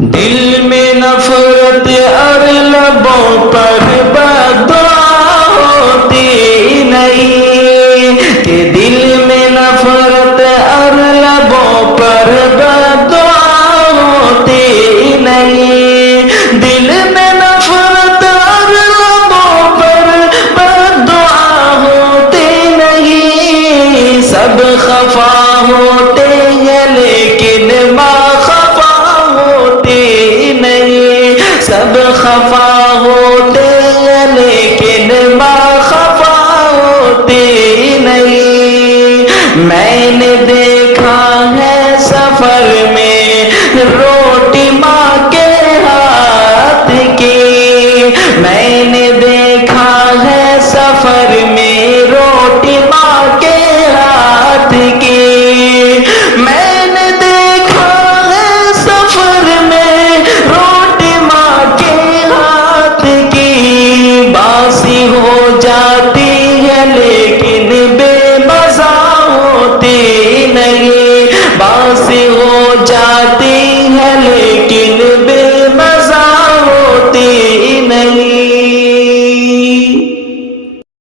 दिल में नफरत और लबों पर बददुआ होती नहीं, कि दिल में नफरत और लबों पर बददुआ होती नहीं, दिल में नफरत और लबों पर बददुआ होती नहीं। सब खफा होते हैं लेकिन माँ खफा होती नहीं, सब खफा होते हैं लेकिन माँ खफा होती नहीं। मैंने देखा है सफर में रोटी माँ के हाथ की, मैंने देखा है सफर में रोटी माँ के हाथ की, मैंने देखा है सफर में रोटी माँ के हाथ की। बासी हो जाती है लेकिन बेमज़ा होती नहीं, बासी हो जा